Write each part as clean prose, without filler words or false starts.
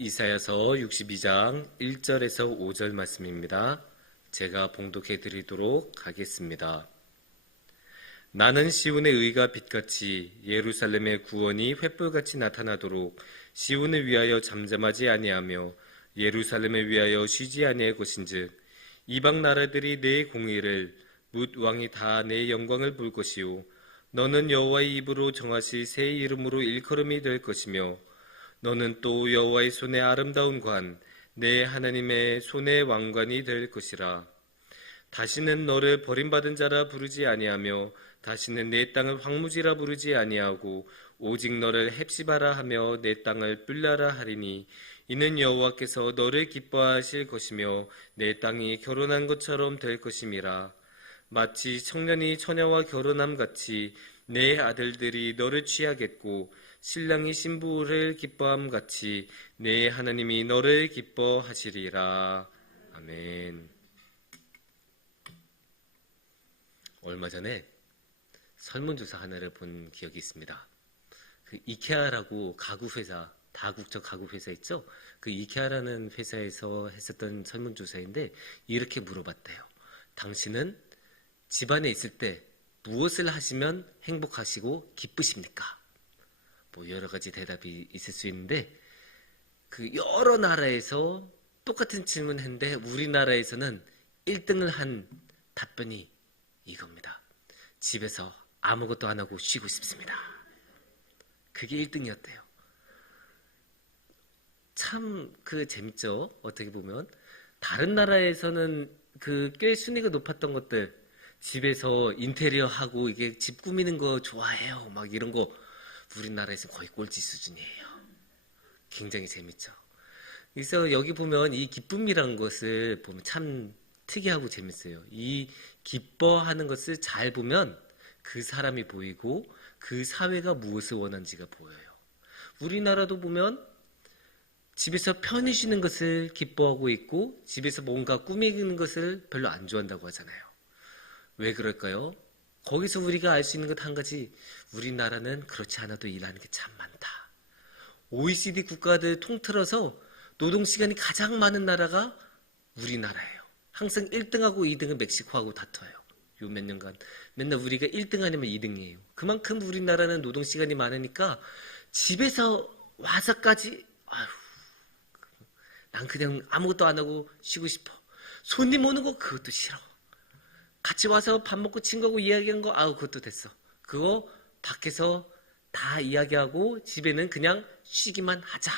이사야서 62장 1절에서 5절 말씀입니다. 제가 봉독해 드리도록 하겠습니다. 나는 시온의 의가 빛같이 예루살렘의 구원이 횃불같이 나타나도록 시온을 위하여 잠잠하지 아니하며 예루살렘을 위하여 쉬지 아니할 것인즉 이방 나라들이 내 공의를 뭇 왕이 다 내 영광을 볼 것이요 너는 여호와의 입으로 정하실 새 이름으로 일컬음이 될 것이며 너는 또 여호와의 손의 아름다운 관, 내 하나님의 손의 왕관이 될 것이라. 다시는 너를 버림받은 자라 부르지 아니하며 다시는 내 땅을 황무지라 부르지 아니하고 오직 너를 헵시바라 하며 내 땅을 뿔라라 하리니 이는 여호와께서 너를 기뻐하실 것이며 내 땅이 결혼한 것처럼 될 것임이라. 마치 청년이 처녀와 결혼함 같이 내 아들들이 너를 취하겠고 신랑이 신부를 기뻐함 같이 내 하나님이 너를 기뻐하시리라. 아멘. 얼마 전에 설문조사 하나를 본 기억이 있습니다. 그 이케아라고 가구회사, 다국적 가구회사 있죠? 그 이케아라는 회사에서 했었던 설문조사인데 이렇게 물어봤대요. 당신은 집안에 있을 때 무엇을 하시면 행복하시고 기쁘십니까? 뭐 여러 가지 대답이 있을 수 있는데 그 여러 나라에서 똑같은 질문을 했는데 우리나라에서는 1등을 한 답변이 이겁니다. 집에서 아무것도 안 하고 쉬고 싶습니다. 그게 1등이었대요. 참 재밌죠. 어떻게 보면 다른 나라에서는 꽤 순위가 높았던 것들, 집에서 인테리어 하고 이게 집 꾸미는 거 좋아해요. 막 이런 거 우리나라에서 거의 꼴찌 수준이에요. 굉장히 재밌죠. 그래서 여기 보면 이 기쁨이라는 것을 보면 참 특이하고 재밌어요. 이 기뻐하는 것을 잘 보면 그 사람이 보이고 그 사회가 무엇을 원하는지가 보여요. 우리나라도 보면 집에서 편히 쉬는 것을 기뻐하고 있고 집에서 뭔가 꾸미는 것을 별로 안 좋아한다고 하잖아요. 왜 그럴까요? 거기서 우리가 알 수 있는 것 한 가지, 우리나라는 그렇지 않아도 일하는 게 참 많다. OECD 국가들 통틀어서 노동시간이 가장 많은 나라가 우리나라예요. 항상 1등하고 2등은 멕시코하고 다퉈요. 요 몇 년간 맨날 우리가 1등 아니면 2등이에요. 그만큼 우리나라는 노동시간이 많으니까 집에서 와서까지 난 그냥 아무것도 안 하고 쉬고 싶어. 손님 오는 거 그것도 싫어. 같이 와서 밥 먹고 친구하고 이야기한 거 그것도 됐어. 그거 밖에서 다 이야기하고 집에는 그냥 쉬기만 하자.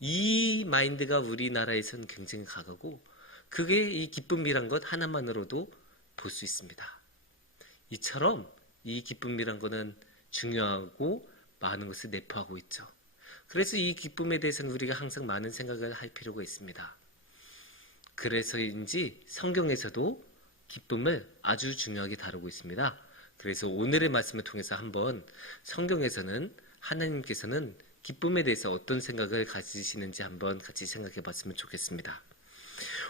이 마인드가 우리나라에서는 굉장히 강하고 그게 이 기쁨이란 것 하나만으로도 볼 수 있습니다. 이처럼 이 기쁨이란 거는 중요하고 많은 것을 내포하고 있죠. 그래서 이 기쁨에 대해서는 우리가 항상 많은 생각을 할 필요가 있습니다. 그래서인지 성경에서도 기쁨을 아주 중요하게 다루고 있습니다. 그래서 오늘의 말씀을 통해서 한번 성경에서는 하나님께서는 기쁨에 대해서 어떤 생각을 가지시는지 한번 같이 생각해 봤으면 좋겠습니다.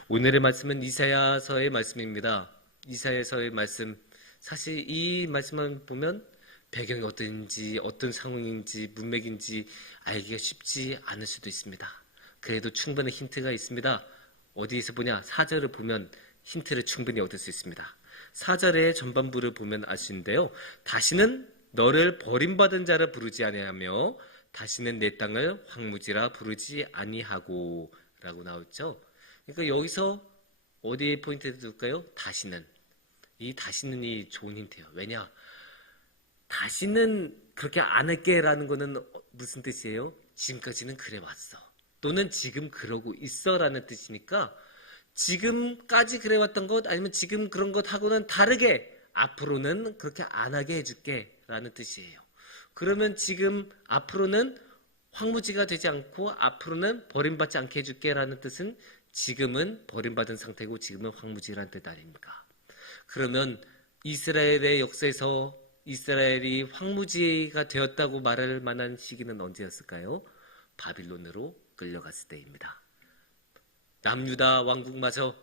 오늘의 말씀은 이사야서의 말씀입니다. 이사야서의 말씀, 사실 이 말씀만 보면 배경이 어떤지, 어떤 상황인지, 문맥인지 알기가 쉽지 않을 수도 있습니다. 그래도 충분히 힌트가 있습니다. 어디에서 보냐? 4절을 보면 힌트를 충분히 얻을 수 있습니다. 4절의 전반부를 보면 알 수 있는데요. 다시는 너를 버림받은 자라 부르지 아니하며 다시는 내 땅을 황무지라 부르지 아니하고 라고 나오죠. 그러니까 여기서 어디에 포인트를 둘까요? 다시는. 이 다시는이 좋은 힌트예요. 왜냐? 다시는 그렇게 안 할게 라는 거는 무슨 뜻이에요? 지금까지는 그래 왔어. 또는 지금 그러고 있어 라는 뜻이니까 지금까지 그래왔던 것 아니면 지금 그런 것하고는 다르게 앞으로는 그렇게 안 하게 해줄게 라는 뜻이에요. 그러면 지금 앞으로는 황무지가 되지 않고 앞으로는 버림받지 않게 해줄게 라는 뜻은 지금은 버림받은 상태고 지금은 황무지라는 뜻 아닙니까? 그러면 이스라엘의 역사에서 이스라엘이 황무지가 되었다고 말할 만한 시기는 언제였을까요? 바빌론으로 끌려갔을 때입니다. 남유다 왕국마저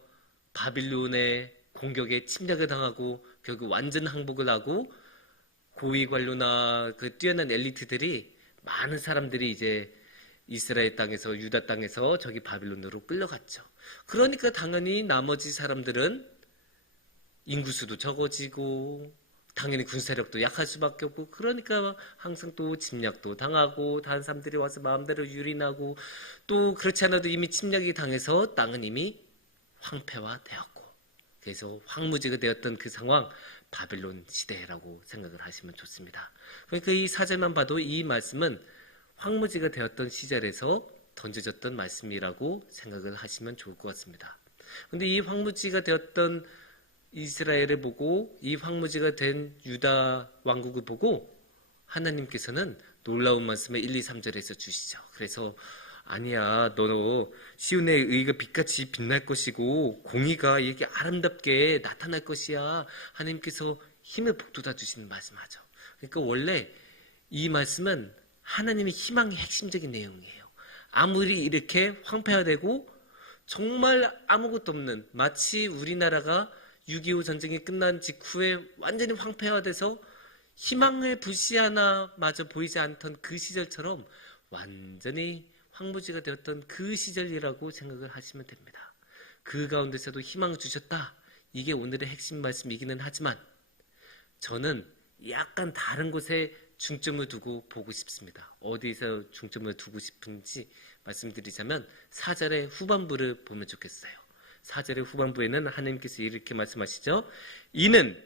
바빌론의 공격에 침략을 당하고 결국 완전 항복을 하고 고위 관료나 그 뛰어난 엘리트들이 많은 사람들이 이제 이스라엘 땅에서 유다 땅에서 저기 바빌론으로 끌려갔죠. 그러니까 당연히 나머지 사람들은 인구수도 적어지고 당연히 군사력도 약할 수밖에 없고 그러니까 항상 또 침략도 당하고 다른 사람들이 와서 마음대로 유린하고 또 그렇지 않아도 이미 침략이 당해서 땅은 이미 황폐화되었고 그래서 황무지가 되었던 그 상황 바빌론 시대라고 생각을 하시면 좋습니다. 그러니까 이 사절만 봐도 이 말씀은 황무지가 되었던 시절에서 던져졌던 말씀이라고 생각을 하시면 좋을 것 같습니다. 그런데 이 황무지가 되었던 이스라엘을 보고 이 황무지가 된 유다 왕국을 보고 하나님께서는 놀라운 말씀을 1, 2, 3절에서 주시죠. 그래서 아니야, 너 시온의 의가 빛같이 빛날 것이고 공의가 이렇게 아름답게 나타날 것이야. 하나님께서 힘을 북돋아 주시는 말씀하죠. 그러니까 원래 이 말씀은 하나님의 희망의 핵심적인 내용이에요. 아무리 이렇게 황폐화되고 정말 아무것도 없는 마치 우리나라가 6.25 전쟁이 끝난 직후에 완전히 황폐화돼서 희망의 불씨 하나마저 보이지 않던 그 시절처럼 완전히 황무지가 되었던 그 시절이라고 생각을 하시면 됩니다. 그 가운데서도 희망을 주셨다. 이게 오늘의 핵심 말씀이기는 하지만 저는 약간 다른 곳에 중점을 두고 보고 싶습니다. 어디서 중점을 두고 싶은지 말씀드리자면 4절의 후반부를 보면 좋겠어요. 4절의 후반부에는 하나님께서 이렇게 말씀하시죠. 이는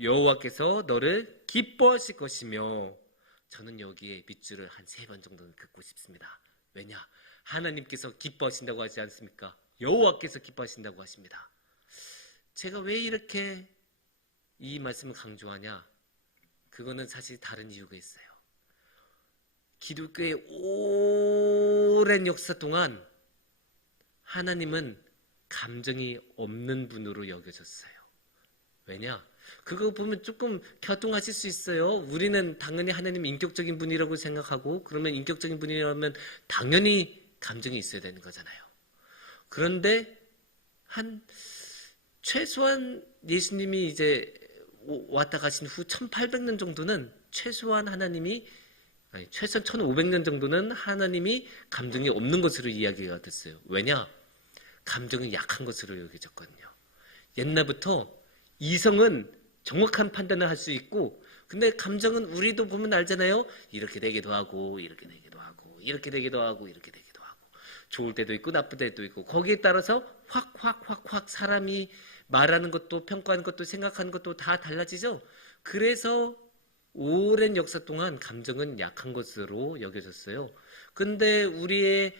여호와께서 너를 기뻐하실 것이며 저는 여기에 밑줄을 한 3번 정도는 긋고 싶습니다. 왜냐? 하나님께서 기뻐하신다고 하지 않습니까? 여호와께서 기뻐하신다고 하십니다. 제가 왜 이렇게 이 말씀을 강조하냐? 그거는 사실 다른 이유가 있어요. 기독교의 오랜 역사 동안 하나님은 감정이 없는 분으로 여겨졌어요. 왜냐? 그거 보면 조금 갸뚱하실 수 있어요. 우리는 당연히 하나님 인격적인 분이라고 생각하고 그러면 인격적인 분이라면 당연히 감정이 있어야 되는 거잖아요. 그런데 최소한 예수님이 이제 왔다 가신 후 1800년 정도는 최소한 1500년 정도는 하나님이 감정이 없는 것으로 이야기가 됐어요. 왜냐? 감정은 약한 것으로 여겨졌거든요. 옛날부터 이성은 정확한 판단을 할 수 있고 근데 감정은 우리도 보면 알잖아요. 이렇게 되기도 하고 이렇게 되기도 하고 이렇게 되기도 하고 이렇게 되기도 하고 좋을 때도 있고 나쁠 때도 있고 거기에 따라서 확 사람이 말하는 것도 평가하는 것도 생각하는 것도 다 달라지죠. 그래서 오랜 역사 동안 감정은 약한 것으로 여겨졌어요. 근데 우리의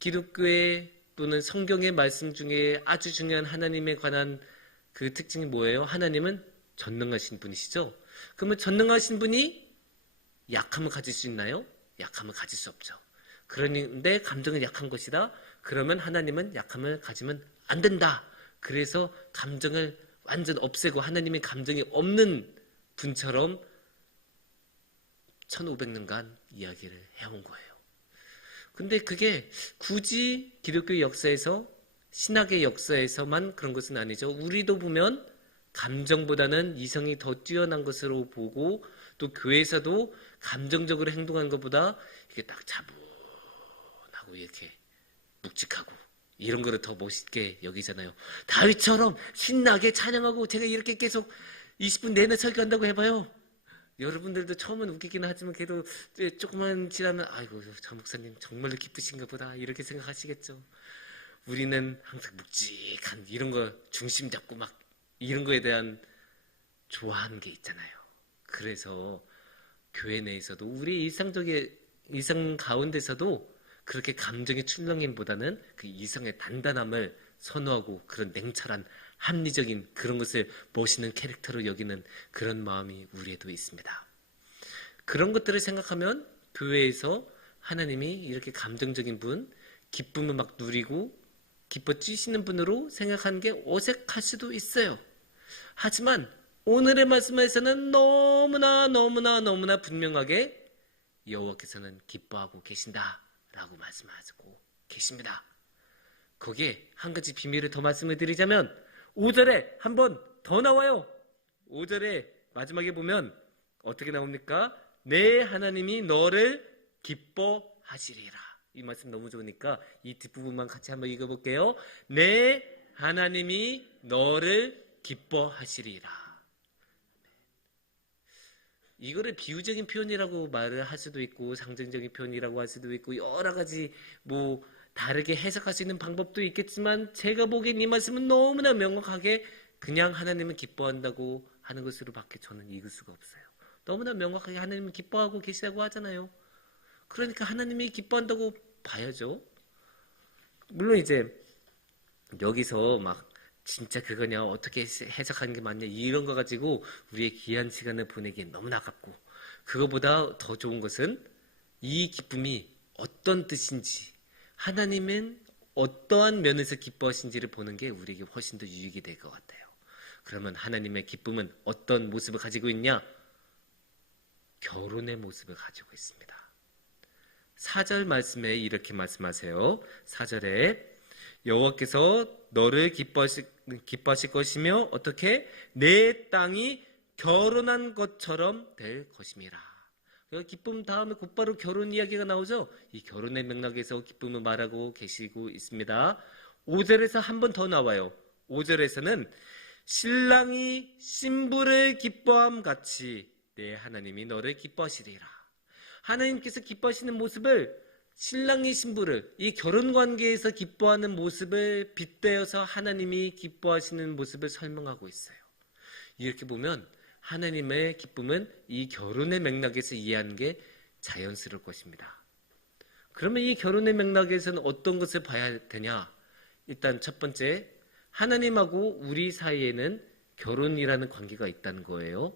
기독교의 또는 성경의 말씀 중에 아주 중요한 하나님에 관한 그 특징이 뭐예요? 하나님은 전능하신 분이시죠? 그러면 전능하신 분이 약함을 가질 수 있나요? 약함을 가질 수 없죠. 그런데 감정은 약한 것이다? 그러면 하나님은 약함을 가지면 안 된다. 그래서 감정을 완전 없애고 하나님의 감정이 없는 분처럼 1500년간 이야기를 해온 거예요. 근데 그게 굳이 기독교 역사에서 신학의 역사에서만 그런 것은 아니죠. 우리도 보면 감정보다는 이성이 더 뛰어난 것으로 보고 또 교회에서도 감정적으로 행동하는 것보다 이게 딱 차분하고 이렇게 묵직하고 이런 거를 더 멋있게 여기잖아요. 다윗처럼 신나게 찬양하고 제가 이렇게 계속 20분 내내 설교한다고 해봐요. 여러분들도 처음은 웃기긴 하지만 그래도 조금만 지나면 아이고 저 목사님 정말로 기쁘신가 보다 이렇게 생각하시겠죠. 우리는 항상 묵직한 이런 거 중심 잡고 막 이런 거에 대한 좋아하는 게 있잖아요. 그래서 교회 내에서도 우리 일상 가운데서도 그렇게 감정의 출렁임보다는 그 이성의 단단함을 선호하고 그런 냉철한 합리적인 그런 것을 멋있는 캐릭터로 여기는 그런 마음이 우리에도 있습니다. 그런 것들을 생각하면 교회에서 하나님이 이렇게 감정적인 분, 기쁨을 막 누리고 기뻐 뛰시는 분으로 생각하는 게 어색할 수도 있어요. 하지만 오늘의 말씀에서는 너무나 분명하게 여호와께서는 기뻐하고 계신다라고 말씀하시고 계십니다. 거기에 한 가지 비밀을 더 말씀을 드리자면 5절에 한 번 더 나와요. 5절에 마지막에 보면 어떻게 나옵니까? 내 하나님이 너를 기뻐하시리라. 이 말씀 너무 좋으니까 이 뒷부분만 같이 한번 읽어볼게요. 내 하나님이 너를 기뻐하시리라. 이거를 비유적인 표현이라고 말을 할 수도 있고 상징적인 표현이라고 할 수도 있고 여러 가지 다르게 해석할 수 있는 방법도 있겠지만 제가 보기엔 이 말씀은 너무나 명확하게 그냥 하나님은 기뻐한다고 하는 것으로밖에 저는 읽을 수가 없어요. 너무나 명확하게 하나님은 기뻐하고 계시다고 하잖아요. 그러니까 하나님이 기뻐한다고 봐야죠. 물론 이제 여기서 막 진짜 그거냐 어떻게 해석하는 게 맞냐 이런 거 가지고 우리의 귀한 시간을 보내기엔 너무나 아깝고 그거보다 더 좋은 것은 이 기쁨이 어떤 뜻인지 하나님은 어떠한 면에서 기뻐하신지를 보는 게 우리에게 훨씬 더 유익이 될 것 같아요. 그러면 하나님의 기쁨은 어떤 모습을 가지고 있냐? 결혼의 모습을 가지고 있습니다. 4절 말씀에 이렇게 말씀하세요. 4절에 여호와께서 너를 기뻐하실 것이며 어떻게? 내 땅이 결혼한 것처럼 될 것임이라. 기쁨 다음에 곧바로 결혼 이야기가 나오죠. 이 결혼의 맥락에서 기쁨을 말하고 계시고 있습니다. 5절에서 한 번 더 나와요. 5절에서는 신랑이 신부를 기뻐함 같이 내 하나님이 너를 기뻐하시리라. 하나님께서 기뻐하시는 모습을 신랑이 신부를 이 결혼관계에서 기뻐하는 모습을 빗대어서 하나님이 기뻐하시는 모습을 설명하고 있어요. 이렇게 보면 하나님의 기쁨은 이 결혼의 맥락에서 이해하는 게 자연스러울 것입니다. 그러면 이 결혼의 맥락에서는 어떤 것을 봐야 되냐? 일단 첫 번째, 하나님하고 우리 사이에는 결혼이라는 관계가 있다는 거예요.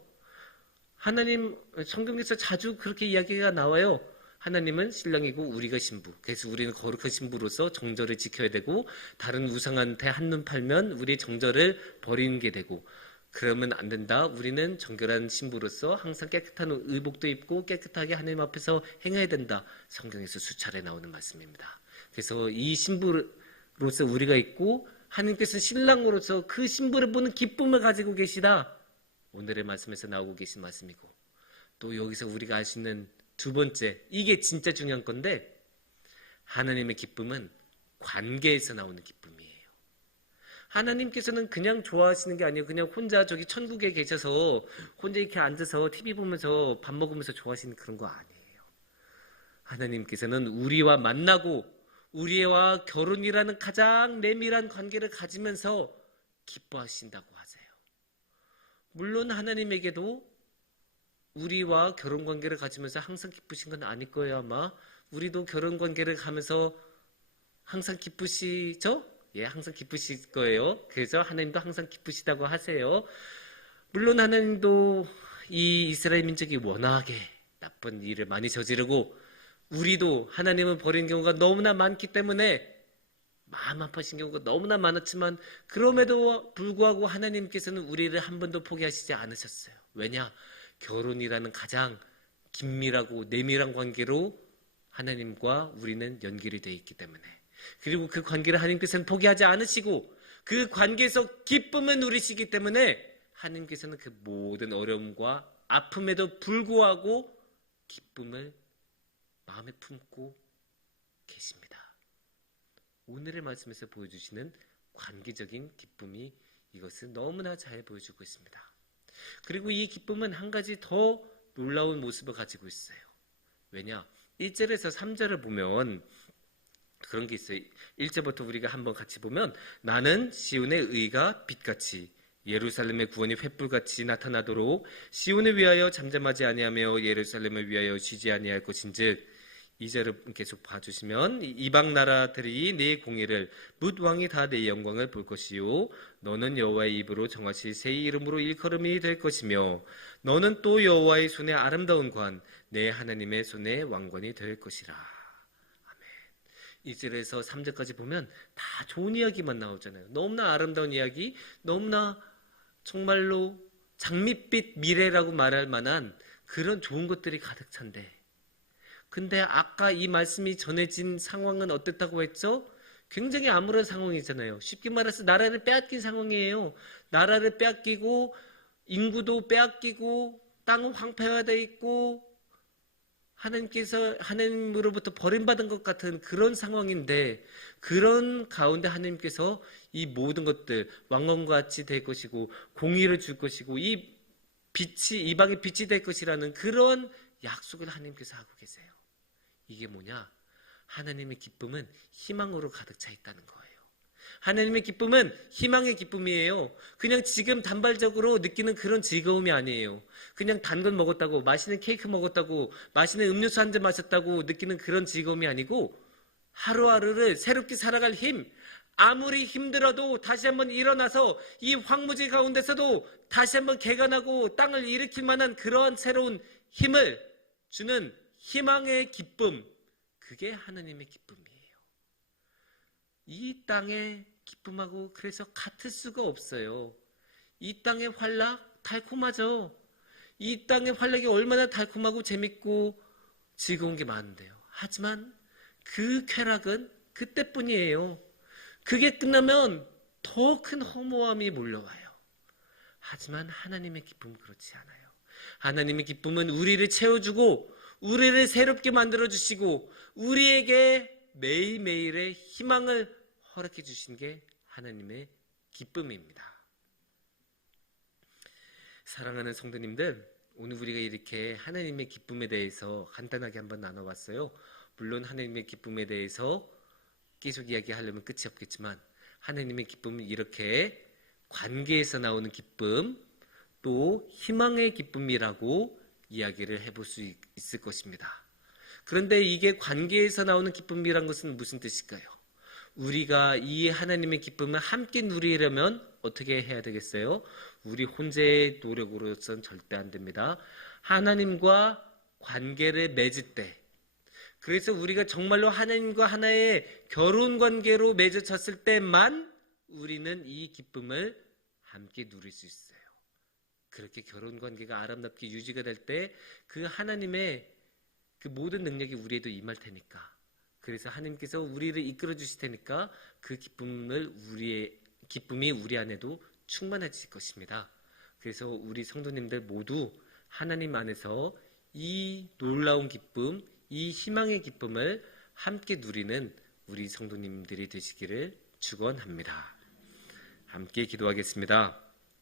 하나님 성경에서 자주 그렇게 이야기가 나와요. 하나님은 신랑이고 우리가 신부. 그래서 우리는 거룩한 신부로서 정절을 지켜야 되고 다른 우상한테 한눈 팔면 우리의 정절을 버리는 게 되고 그러면 안 된다. 우리는 정결한 신부로서 항상 깨끗한 의복도 입고 깨끗하게 하나님 앞에서 행해야 된다. 성경에서 수차례 나오는 말씀입니다. 그래서 이 신부로서 우리가 있고 하나님께서 신랑으로서 그 신부를 보는 기쁨을 가지고 계시다. 오늘의 말씀에서 나오고 계신 말씀이고 또 여기서 우리가 알 수 있는 두 번째, 이게 진짜 중요한 건데 하나님의 기쁨은 관계에서 나오는 기쁨이에요. 하나님께서는 그냥 좋아하시는 게 아니에요. 그냥 혼자 저기 천국에 계셔서 혼자 이렇게 앉아서 TV 보면서 밥 먹으면서 좋아하시는 그런 거 아니에요. 하나님께서는 우리와 만나고 우리와 결혼이라는 가장 내밀한 관계를 가지면서 기뻐하신다고 하세요. 물론 하나님에게도 우리와 결혼관계를 가지면서 항상 기쁘신 건 아닐 거예요. 아마 우리도 결혼관계를 가면서 항상 기쁘시죠? 예, 항상 기쁘실 거예요. 그래서 하나님도 항상 기쁘시다고 하세요. 물론 하나님도 이 이스라엘 민족이 워낙에 나쁜 일을 많이 저지르고 우리도 하나님을 버리는 경우가 너무나 많기 때문에 마음 아파하신 경우가 너무나 많았지만 그럼에도 불구하고 하나님께서는 우리를 한 번도 포기하시지 않으셨어요. 왜냐? 결혼이라는 가장 긴밀하고 내밀한 관계로 하나님과 우리는 연결이 되어 있기 때문에 그리고 그 관계를 하나님께서는 포기하지 않으시고 그 관계에서 기쁨을 누리시기 때문에 하나님께서는 그 모든 어려움과 아픔에도 불구하고 기쁨을 마음에 품고 계십니다. 오늘의 말씀에서 보여주시는 관계적인 기쁨이 이것을 너무나 잘 보여주고 있습니다. 그리고 이 기쁨은 한 가지 더 놀라운 모습을 가지고 있어요. 왜냐? 1절에서 3절을 보면 그런 게 있어요. 1절부터 우리가 한번 같이 보면 나는 시온의 의가 빛같이 예루살렘의 구원이 횃불같이 나타나도록 시온을 위하여 잠잠하지 아니하며 예루살렘을 위하여 쉬지 아니할 것인즉 2절을 계속 봐주시면 이방 나라들이 네 공의를 뭇 왕이 다 내 영광을 볼 것이요 너는 여호와의 입으로 정하시 새 이름으로 일컬음이 될 것이며 너는 또 여호와의 손에 아름다운 관 내 하나님의 손에 왕관이 될 것이라. 아멘. 2절에서 3절까지 보면 다 좋은 이야기만 나오잖아요. 너무나 아름다운 이야기, 너무나 정말로 장밋빛 미래라고 말할 만한 그런 좋은 것들이 가득 찬데 근데 아까 이 말씀이 전해진 상황은 어땠다고 했죠? 굉장히 암울한 상황이잖아요. 쉽게 말해서 나라를 빼앗긴 상황이에요. 나라를 빼앗기고 인구도 빼앗기고 땅은 황폐화되어 있고 하나님으로부터 버림받은 것 같은 그런 상황인데, 그런 가운데 하나님께서 이 모든 것들 왕건과 같이 될 것이고 공의를 줄 것이고 이 빛이 이방의 빛이 될 것이라는 그런 약속을 하나님께서 하고 계세요. 이게 뭐냐? 하나님의 기쁨은 희망으로 가득 차 있다는 거예요. 하나님의 기쁨은 희망의 기쁨이에요. 그냥 지금 단발적으로 느끼는 그런 즐거움이 아니에요. 그냥 단 건 먹었다고, 맛있는 케이크 먹었다고, 맛있는 음료수 한 잔 마셨다고 느끼는 그런 즐거움이 아니고, 하루하루를 새롭게 살아갈 힘, 아무리 힘들어도 다시 한번 일어나서 이 황무지 가운데서도 다시 한번 개간하고 땅을 일으킬 만한 그러한 새로운 힘을 주는 희망의 기쁨, 그게 하나님의 기쁨이에요. 이 땅의 기쁨하고 그래서 같을 수가 없어요. 이 땅의 활락 달콤하죠. 이 땅의 활락이 얼마나 달콤하고 재밌고 즐거운 게 많은데요. 하지만 그 쾌락은 그때뿐이에요. 그게 끝나면 더 큰 허무함이 몰려와요. 하지만 하나님의 기쁨은 그렇지 않아요. 하나님의 기쁨은 우리를 채워주고 우리를 새롭게 만들어주시고 우리에게 매일매일의 희망을 허락해 주신 게 하나님의 기쁨입니다. 사랑하는 성도님들, 오늘 우리가 이렇게 하나님의 기쁨에 대해서 간단하게 한번 나눠봤어요. 물론 하나님의 기쁨에 대해서 계속 이야기하려면 끝이 없겠지만 하나님의 기쁨은 이렇게 관계에서 나오는 기쁨, 또 희망의 기쁨이라고 이야기를 해볼 수 있을 것입니다. 그런데 이게 관계에서 나오는 기쁨이란 것은 무슨 뜻일까요? 우리가 이 하나님의 기쁨을 함께 누리려면 어떻게 해야 되겠어요? 우리 혼자의 노력으로서는 절대 안 됩니다. 하나님과 관계를 맺을 때, 그래서 우리가 정말로 하나님과 하나의 결혼 관계로 맺어졌을 때만 우리는 이 기쁨을 함께 누릴 수 있어요. 그렇게 결혼 관계가 아름답게 유지가 될 때 그 하나님의 그 모든 능력이 우리에도 임할 테니까, 그래서 하나님께서 우리를 이끌어 주실 테니까 그 기쁨이 우리 안에도 충만해질 것입니다. 그래서 우리 성도님들 모두 하나님 안에서 이 놀라운 기쁨, 이 희망의 기쁨을 함께 누리는 우리 성도님들이 되시기를 축원합니다. 함께 기도하겠습니다.